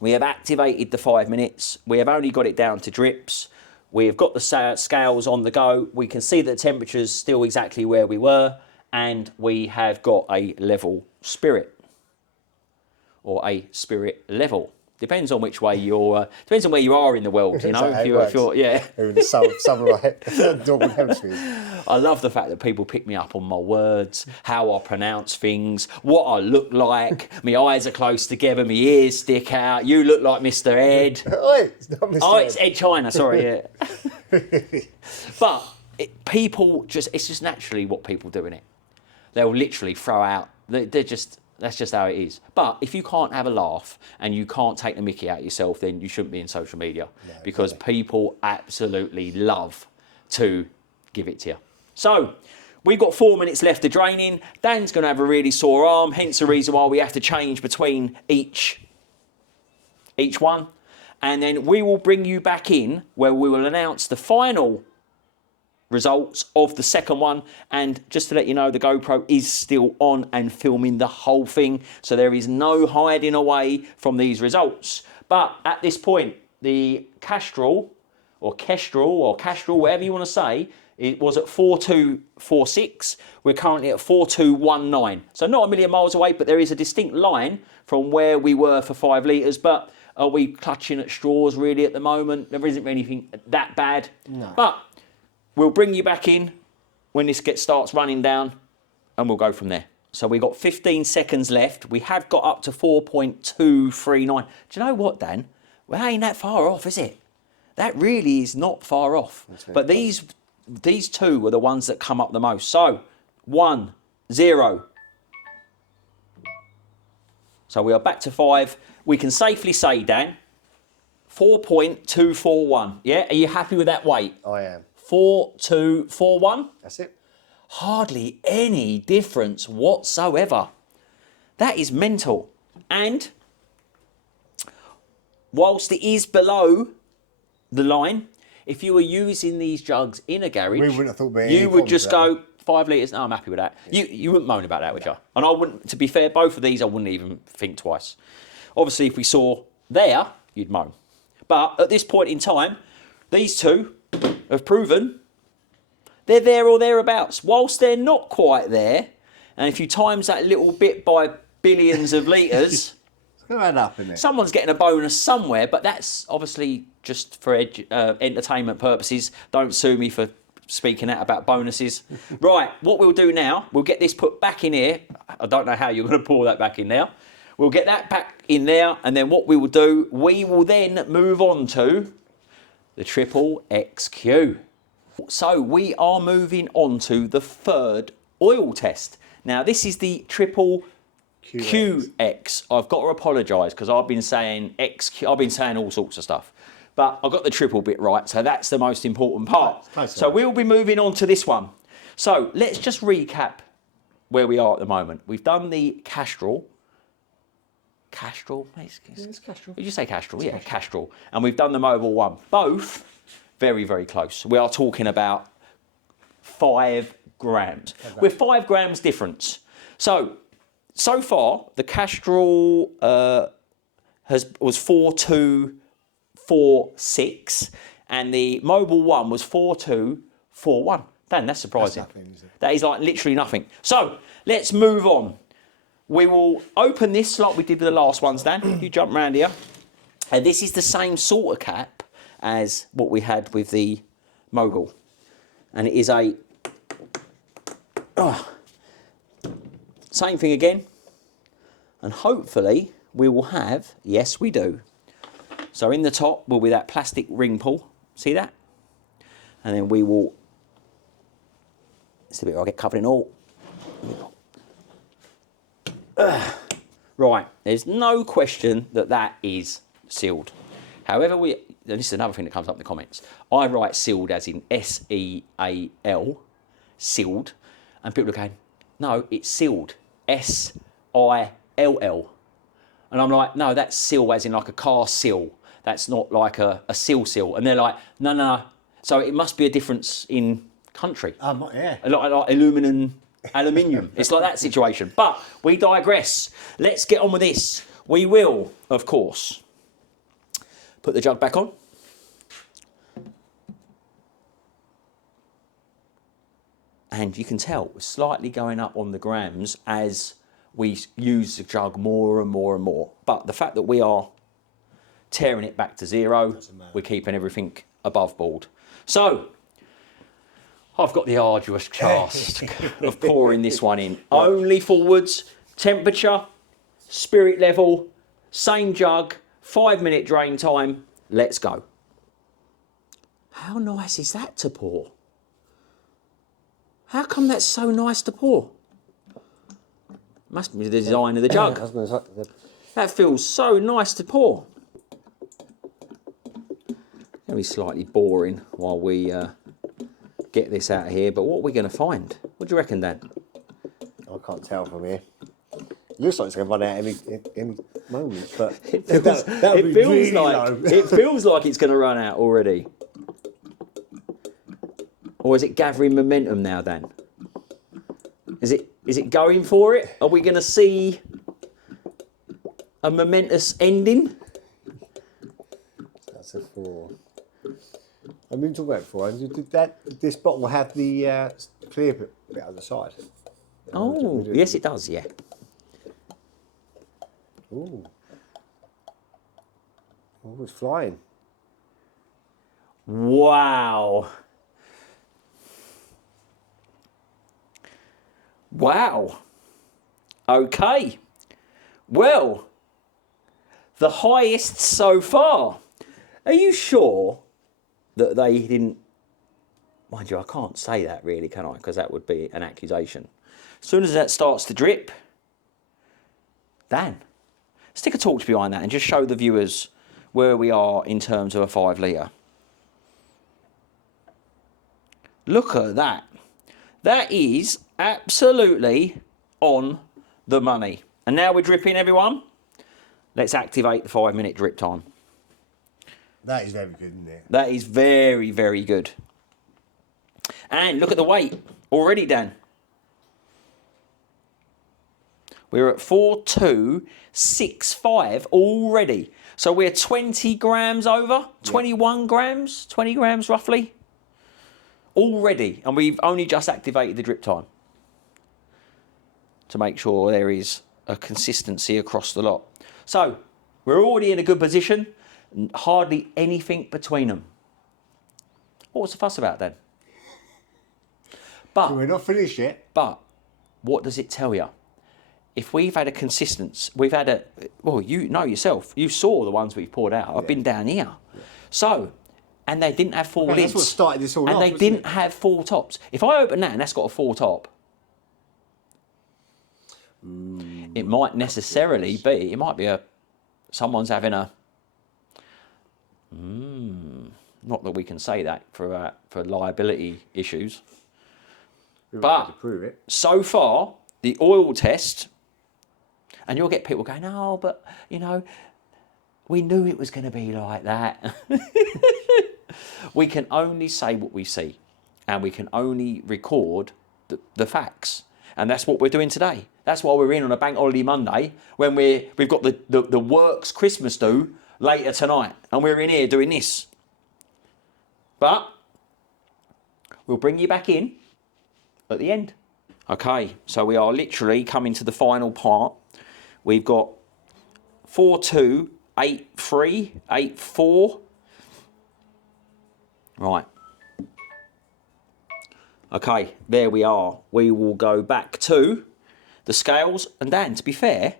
We have activated the 5 minutes. We have only got it down to drips. We have got the scales on the go. We can see that the temperature's still exactly where we were, and we have got a level spirit, or a spirit level. Depends on which way you're. Depends on where you are in the world, you know. If you're, yeah. In the southern Northern Hemisphere. I love the fact that people pick me up on my words, how I pronounce things, what I look like. My eyes are close together, my ears stick out. You look like Mr. Ed. Oi, it's not Mr. Oh, Ed. it's Ed China. Sorry, yeah. But people it's just naturally what people do in it. They'll literally throw out. They're just. That's just how it is. But if you can't have a laugh and you can't take the mickey out of yourself, then you shouldn't be in social media, because people absolutely love to give it to you. So we've got 4 minutes left of draining. Dan's going to have a really sore arm, hence the reason why we have to change between each one. And then we will bring you back in where we will announce the final results of the second one. And just to let you know, the GoPro is still on and filming the whole thing, so there is no hiding away from these results. But at this point, the Castrol, whatever you want to say, it was at 4246. We're currently at 4219, so not a million miles away, but there is a distinct line from where we were for 5 litres. But are we clutching at straws really at the moment? There isn't anything that bad. No. But we'll bring you back in when this starts running down, and we'll go from there. So we've got 15 seconds left. We have got up to 4.239. Do you know what, Dan? Well, ain't that far off, is it? That really is not far off. But these two were the ones that come up the most. So 1, 0. So we are back to 5. We can safely say, Dan, 4.241. Yeah, are you happy with that weight? I am. 4241. That's it. Hardly any difference whatsoever. That is mental. And whilst it is below the line, if you were using these jugs in a garage, We wouldn't have thought you would just go 5 litres. No, I'm happy with that. Yeah. You wouldn't moan about that, would you? And I wouldn't. To be fair, both of these I wouldn't even think twice. Obviously, if we saw there, you'd moan. But at this point in time, these two have proven they're there or thereabouts. Whilst they're not quite there, and if you times that little bit by billions of litres, it's going to add up, isn't it? Someone's getting a bonus somewhere, but that's obviously just for entertainment purposes. Don't sue me for speaking out about bonuses. Right, what we'll do now, we'll get this put back in here. I don't know how you're going to pour that back in now. We'll get that back in there, and then what we will do, we will then move on to the Triple XQ. So we are moving on to the third oil test. Now this is the Triple QX. I've got to apologise because I've been saying XQ. I've been saying all sorts of stuff, but I got the triple bit right, so that's the most important part. So we'll be moving on to this one. So let's just recap where we are at the moment. We've done the Castrol, Castrol. It's Castrol. Did you say Castrol? Yeah, Castrol. And we've done the Mobil one. Both very, very close. We are talking about 5 grams. We're 5 grams difference. So far, the Castrol was 4246, and the Mobil one was 4241. Dan, that's surprising. That's nothing, is it? That is like literally nothing. So let's move on. We will open this like we did with the last ones, Dan. You jump round here. And this is the same sort of cap as what we had with the Mobil. And it is a... same thing again. And hopefully we will have... Yes, we do. So in the top will be that plastic ring pull. See that? And then we will... It's the bit where I get covered in all. Right, there's no question that that is sealed. However, this is another thing that comes up in the comments. I write sealed as in S-E-A-L, sealed, and people are going, no, it's sealed, S-I-L-L. And I'm like, no, that's seal as in like a car seal. That's not like a seal. And they're like, no. So it must be a difference in country. Yeah. Like aluminium. It's like that situation. But we digress. Let's get on with this. We will, of course, put the jug back on. And you can tell we're slightly going up on the grams as we use the jug more and more and more. But the fact that we are tearing it back to 0, we're keeping everything above board. So, I've got the arduous task of pouring this one in. Only forwards, temperature, spirit level, same jug, 5-minute drain time. Let's go. How nice is that to pour? How come that's so nice to pour? Must be the design of the jug. That feels so nice to pour. It'll be slightly boring while we get this out of here, but what are we going to find? What do you reckon, Dan? I can't tell from here. It looks like it's going to run out any moment, but It feels like it's going to run out already. Or is it gathering momentum now, Dan? Is it going for it? Are we going to see a momentous ending? That's a 4. I mean, talk about 4. Did this bottle have the clear bit on the side? Oh, yes, it does. Yeah. Ooh. Oh, it's flying. Wow. Wow. Okay. Well, the highest so far. Are you sure that they didn't... Mind you, I can't say that really, can I? Because that would be an accusation. As soon as that starts to drip, Dan, stick a torch behind that and just show the viewers where we are in terms of a 5 litre. Look at that. That is absolutely on the money. And now we're dripping, everyone. Let's activate the 5-minute drip time. That is very good, isn't it? That is very, very good. And look at the weight already, Dan. We're at 4265 already. So we're 20 grams over, 21 grams, 20 grams roughly already. And we've only just activated the drip time to make sure there is a consistency across the lot. So we're already in a good position. Hardly anything between them. What was the fuss about then? But So we're not finished yet. But what does it tell you? If we've had a consistency, we've had a, well, you know yourself, you saw the ones we've poured out. I've been down here. Yeah. So, and they didn't have full lids. That's what started this all and off, they didn't have full tops. If I open that and that's got a full top, it might necessarily be, it might be someone's having a, not that we can say that for liability issues. We But to prove it. so far, the oil test, And you'll get people going, oh, but, you know, we knew it was going to be like that. We can only say what we see, and we can only record the facts. And that's what we're doing today. That's why we're in on a bank holiday Monday, when we've got the works Christmas do later tonight, and we're in here doing this. But we'll bring you back in at the end. Okay, so we are literally coming to the final part. We've got 4283, 84. Right. Okay, there we are. We will go back to the scales. And Dan, to be fair,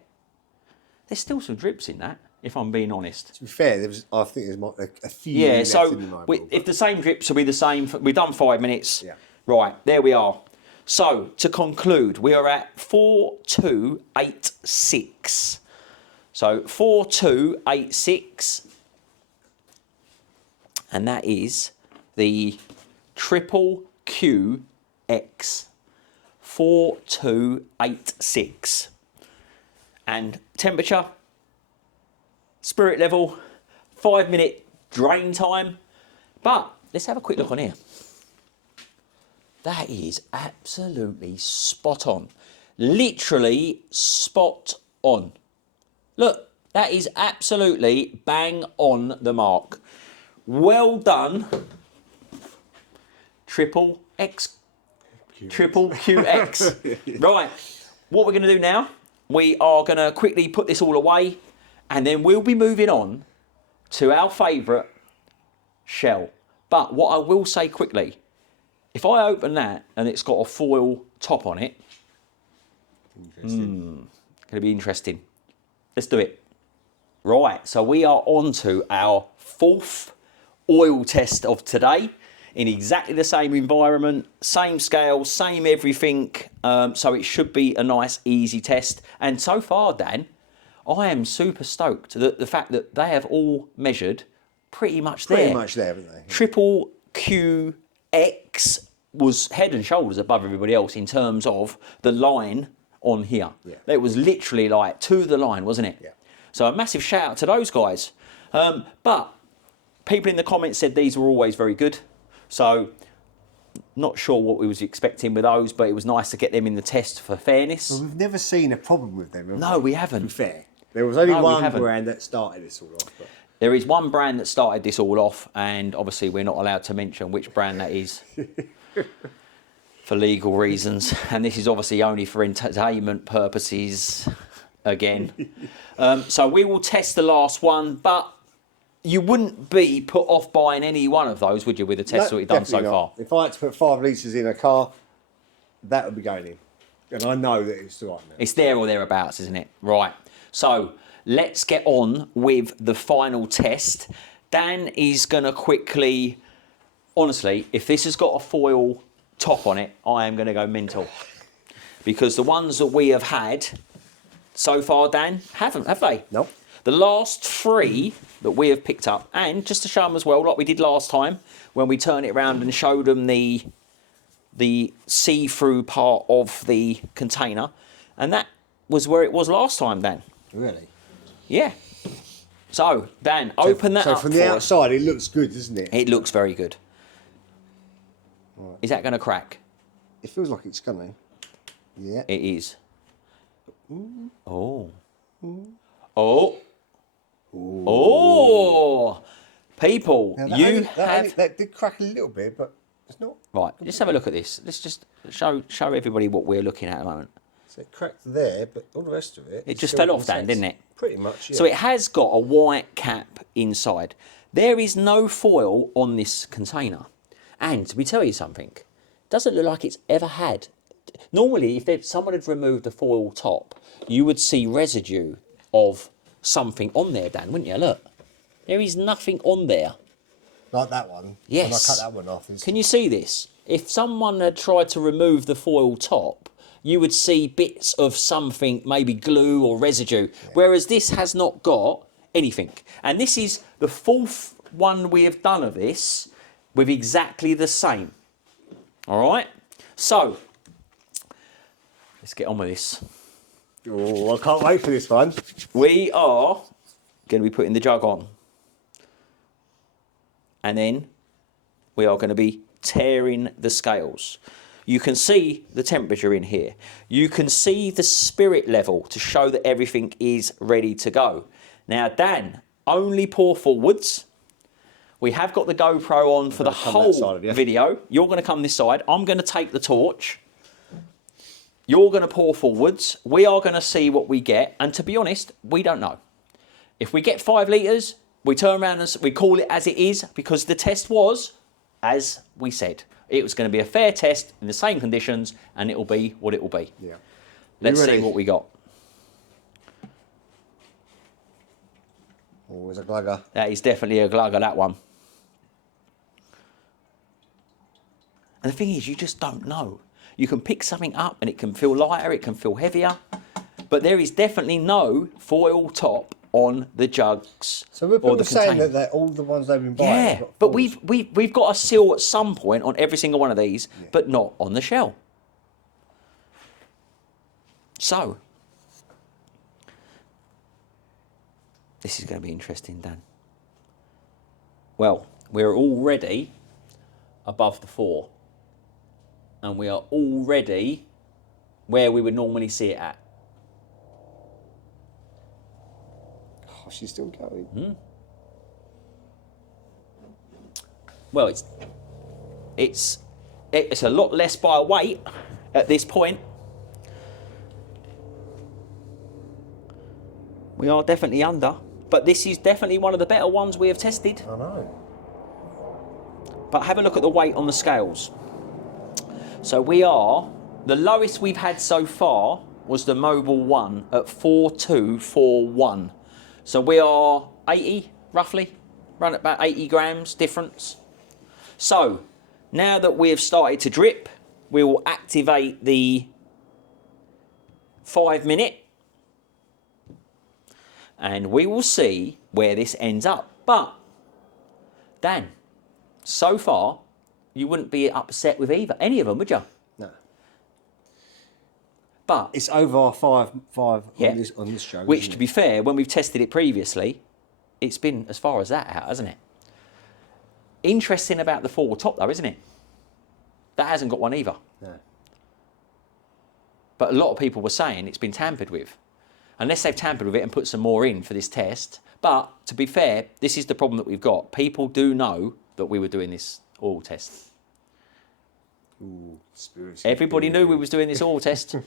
there's still some drips in that, if I'm being honest. To be fair, I think there's a few. Yeah, left so in the Mobil, if the same drips will be the same, we've done 5 minutes. Yeah. Right, there we are. So, to conclude, we are at 4286. So, 4286. And that is the triple QX 4286. And temperature, spirit level, 5 minute drain time. But let's have a quick look on here. That is absolutely spot on. Literally spot on. Look, that is absolutely bang on the mark. Well done, triple QX. Right, what we're going to do now, we are going to quickly put this all away, and then we'll be moving on to our favourite Shell. But what I will say quickly, if I open that and it's got a foil top on it, going to be interesting. Let's do it. Right, so we are on to our 4th oil test of today in exactly the same environment, same scale, same everything. So it should be a nice, easy test. And so far, Dan, I am super stoked that the fact that they have all measured pretty much there. Pretty much there, haven't they? Triple QX was head and shoulders above everybody else in terms of the line on here. Yeah. It was literally like to the line, wasn't it? Yeah. So a massive shout out to those guys. But people in the comments said these were always very good. So not sure what we was expecting with those, but it was nice to get them in the test for fairness. Well, we've never seen a problem with them. No, we haven't. To be fair, there was only one haven't. brand that started this all off. But... There is one brand that started this all off, and obviously we're not allowed to mention which brand that is for legal reasons. And this is obviously only for entertainment purposes again. So we will test the last one, but you wouldn't be put off buying any one of those, would you, with the tests that we've done so far? If I had to put 5 litres in a car, that would be going in. And I know that it's right now. It's there or thereabouts, isn't it? Right. So let's get on with the final test. Dan is going to quickly... Honestly, if this has got a foil top on it, I am going to go mental. Because the ones that we have had so far, Dan, haven't, have they? Nope. The last 3 that we have picked up, and just to show them as well, like we did last time, when we turned it around and showed them the see-through part of the container, and that was where it was last time, Dan. Really? Yeah. So, Dan, open that up. So from the outside, it looks good, doesn't it? It looks very good. Right. Is that going to crack? It feels like it's going to. Yeah. It is. Ooh. Oh. Ooh. Oh. Ooh. Oh. People, Now, that did crack a little bit, but it's not. Right, let's have a look at this. Let's just show everybody what we're looking at the moment. So it cracked there, but all the rest of it... It just fell off, Dan, didn't it? Pretty much, yeah. So it has got a white cap inside. There is no foil on this container. And to tell you something, it doesn't look like it's ever had... Normally, if someone had removed the foil top, you would see residue of something on there, Dan, wouldn't you? Look, there is nothing on there. Like that one. Yes. When I cut that one off. Can you see this? If someone had tried to remove the foil top, you would see bits of something, maybe glue or residue, whereas this has not got anything. And this is the 4th one we have done of this with exactly the same. All right? So, let's get on with this. Oh, I can't wait for this one. We are going to be putting the jug on. And then we are going to be tearing the scales. You can see the temperature in here. You can see the spirit level to show that everything is ready to go. Now, Dan, only pour forwards. We have got the GoPro on for the whole video. You're going to come this side. I'm going to take the torch. You're going to pour forwards. We are going to see what we get. And to be honest, we don't know. If we get 5 litres, we turn around and we call it as it is, because the test was, as we said, it was going to be a fair test in the same conditions, and it will be what it will be. Yeah. Let's see what we got. Oh, it's a glugger. That is definitely a glugger, that one. And the thing is, you just don't know. You can pick something up and it can feel lighter, it can feel heavier, but there is definitely no foil top on the jugs. So we're people saying that all the ones they've been buying. Yeah, but we've got a seal at some point on every single one of these, but not on the Shell. So this is going to be interesting, Dan. Well, we're already above the 4. And we are already where we would normally see it at. Oh, she's still going. Mm. Well, it's a lot less by weight at this point. We are definitely under, but this is definitely one of the better ones we have tested. I know. But have a look at the weight on the scales. So we are, the lowest we've had so far was the Mobil 1 at 4241. So we are 80, roughly, around about 80 grams difference. So now that we have started to drip, we will activate the 5 minute and we will see where this ends up. But, Dan, so far, you wouldn't be upset with any of them, would you? No. But it's over 5 on this show. Which, to be fair, when we've tested it previously, it's been as far as that out, hasn't it? Interesting about the forward top, though, isn't it? That hasn't got one either. No. But a lot of people were saying it's been tampered with. Unless they've tampered with it and put some more in for this test. But, to be fair, this is the problem that we've got. People do know that we were doing this oil test. Ooh, everybody knew we was doing this oil test. I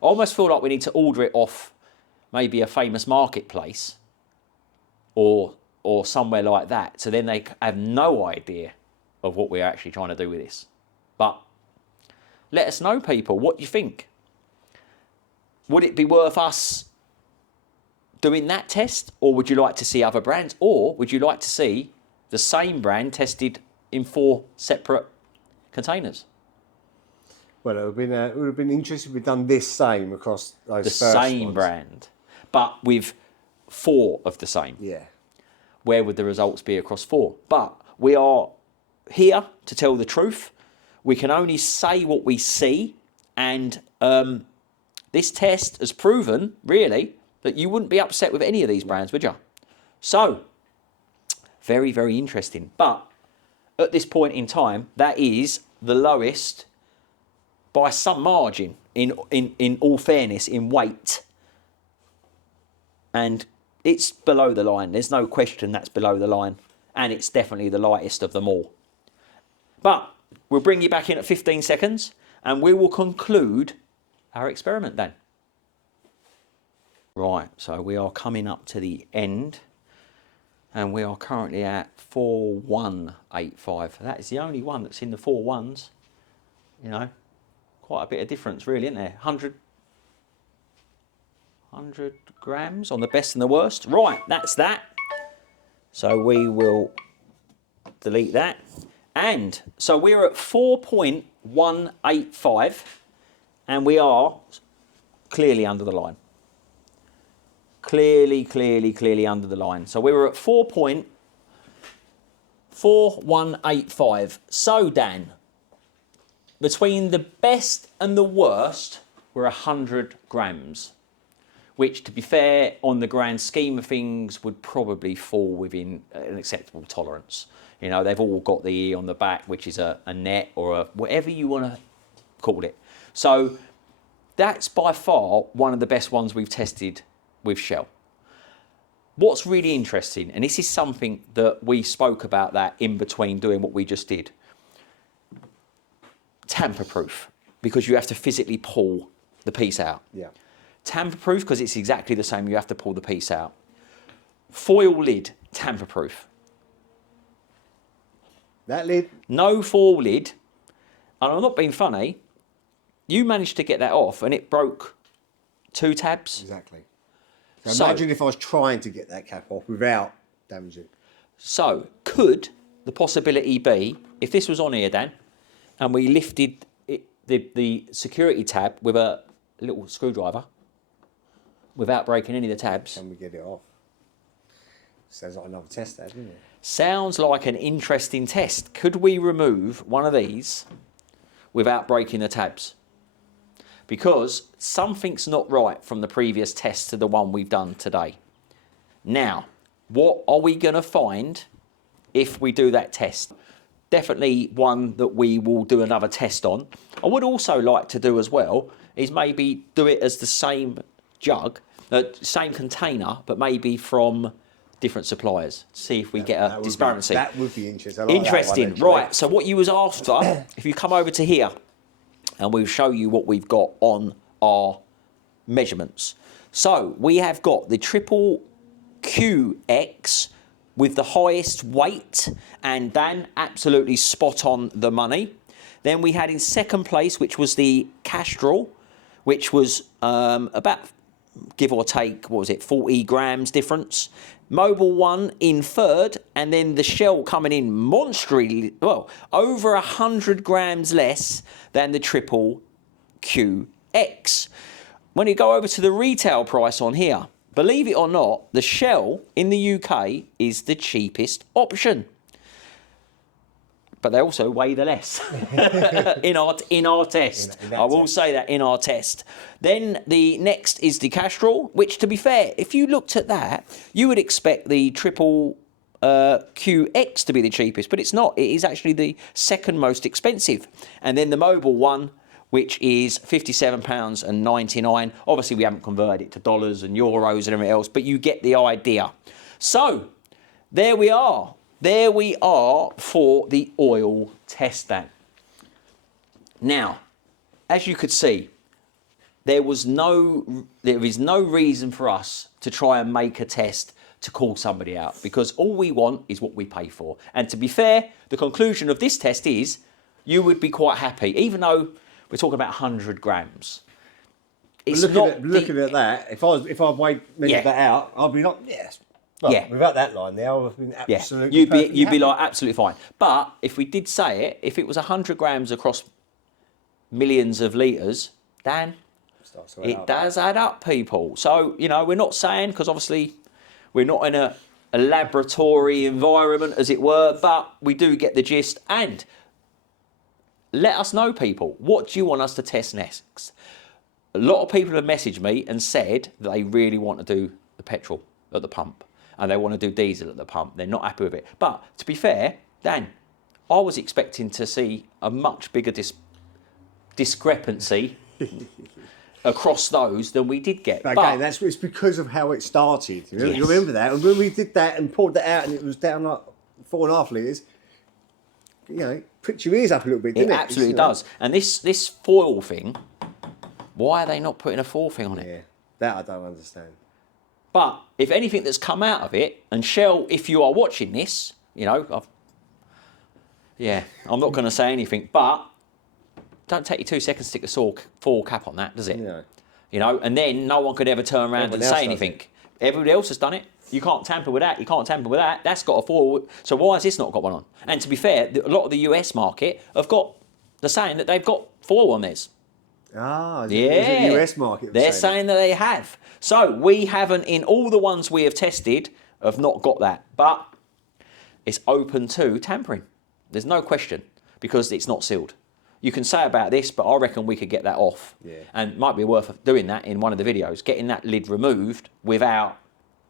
almost feel like we need to order it off maybe a famous marketplace or somewhere like that, so then they have no idea of what we're actually trying to do with this. But let us know, people, what you think. Would it be worth us doing that test, or would you like to see other brands, or would you like to see the same brand tested in 4 separate containers? Well, it would have been interesting if we'd done this same across those the same ones. Brand, but with 4 of the same. Yeah. Where would the results be across 4? But we are here to tell the truth. We can only say what we see, and this test has proven, really, that you wouldn't be upset with any of these brands, would you? So, very, very interesting. But at this point in time, that is the lowest by some margin, in all fairness, in weight. And it's below the line. There's no question that's below the line. And it's definitely the lightest of them all. But we'll bring you back in at 15 seconds and we will conclude our experiment then. Right, so we are coming up to the end. And we are currently at 4185. That is the only one that's in the 4 ones. You know, quite a bit of difference really, isn't there? 100 grams on the best and the worst. Right, that's that. So we will delete that. And so we're at 4.185 and we are clearly under the line. Clearly under the line. So we were at 4.4185. So Dan, between the best and the worst, we're 100 grams which, to be fair, on the grand scheme of things, would probably fall within an acceptable tolerance. You know, they've all got the E on the back, which is a net or a whatever you want to call it. So that's by far one of the best ones we've tested with Shell. What's really interesting, and this is something that we spoke about that in between doing what we just did, tamper-proof, because you have to physically pull the piece out. Yeah. Tamper-proof, because it's exactly the same, you have to pull the piece out. Foil lid, tamper-proof. That lid? No foil lid, and I'm not being funny, you managed to get that off and it broke 2 tabs. Exactly. So imagine if I was trying to get that cap off without damaging. So, could the possibility be, if this was on here, Dan, and we lifted the security tab with a little screwdriver without breaking any of the tabs? Can we get it off? Sounds like another test, that, doesn't it? Sounds like an interesting test. Could we remove one of these without breaking the tabs? Because something's not right from the previous test to the one we've done today. Now, what are we going to find if we do that test? Definitely one that we will do another test on. I would also like to do as well is maybe do it as the same jug, same container, but maybe from different suppliers. See if we get a disparity. That would be interesting. I like Interesting, that one, right. So what you was after, if you come over to here, and we'll show you what we've got on our measurements. So we have got the triple QX with the highest weight, and Dan absolutely spot on the money. Then we had in second place, which was the Castrol, which was about, give or take, what was it, 40 grams difference. Mobil one in third, and then the Shell coming in monstrously, well, over 100 grams less than the triple QX. When you go over to the retail price on here, believe it or not, the Shell in the UK is the cheapest option. But they also weigh the less in our test. I will say that in our test. Then the next is the Castrol, which, to be fair, if you looked at that, you would expect the triple QX to be the cheapest, but it's not. It is actually the second most expensive. And then the Mobil one, which is £57.99. Obviously, we haven't converted it to dollars and euros and everything else, but you get the idea. So there we are. There we are for the oil test, Dan. Now, as you could see, there is no reason for us to try and make a test to call somebody out, because all we want is what we pay for. And to be fair, the conclusion of this test is you would be quite happy, even though we're talking about 100 grams. It's looking at that, if I measured that out, I'd be like, yes. Well, yeah. Without that line there, I would have been absolutely You'd be like, absolutely fine. But if we did say it, if it was 100 grams across millions of litres, Dan, it does add up, people. So, you know, we're not saying, because obviously we're not in a laboratory environment, as it were, but we do get the gist. And let us know, people, what do you want us to test next? A lot of people have messaged me and said that they really want to do the petrol at the pump, and they want to do diesel at the pump. They're not happy with it. But to be fair, Dan, I was expecting to see a much bigger discrepancy across those than we did get. Again, it's because of how it started. You remember that? And when we did that and pulled that out and it was down like 4.5 litres, you know, pricked your ears up a little bit, didn't it? It absolutely does. And this foil thing, why are they not putting a foil thing on it? Yeah, that I don't understand. But if anything that's come out of it, and Shell, if you are watching this, you know, I'm not going to say anything, but don't take you 2 seconds to stick a foil cap on that, does it? No. You know, and then no one could ever turn around and say anything. Everybody else has done it. You can't tamper with that. You can't tamper with that. That's got a foil. So why has this not got one on? And to be fair, a lot of the US market have got, they're saying that they've got foil on theirs. Ah, yeah. The US market. They're saying that they have. So we haven't, in all the ones we have tested, have not got that. But it's open to tampering. There's no question, because it's not sealed. you can say about this, but I reckon we could get that off. Yeah. And might be worth doing that in one of the videos, getting that lid removed without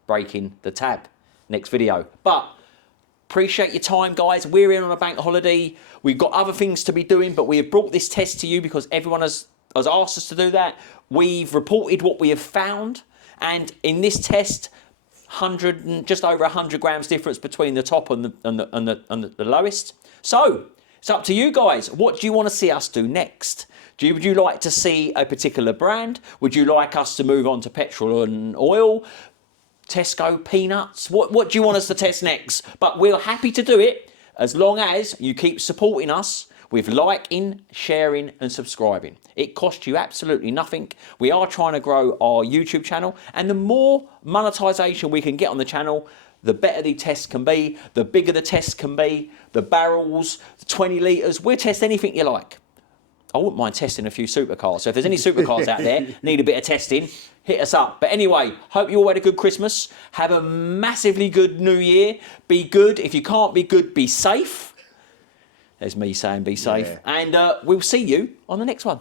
breaking the tab. Next video. But appreciate your time, guys. We're in on a bank holiday. We've got other things to be doing, but we have brought this test to you because everyone has asked us to do that. We've reported what we have found, and in this test, just over 100 grams difference between the top and the lowest. So it's up to you guys. What do you want to see us do next? Would you like to see a particular brand? Would you like us to move on to petrol and oil? Tesco peanuts? What do you want us to test next? But we're happy to do it as long as you keep supporting us with liking, sharing and subscribing. It costs you absolutely nothing. We are trying to grow our YouTube channel, and the more monetization we can get on the channel, the better the tests can be, the bigger the tests can be, the barrels, the 20 litres, we'll test anything you like. I wouldn't mind testing a few supercars. So if there's any supercars out there, need a bit of testing, hit us up. But anyway, hope you all had a good Christmas. Have a massively good New Year. Be good. If you can't be good, be safe. There's me saying be safe. Yeah. And we'll see you on the next one.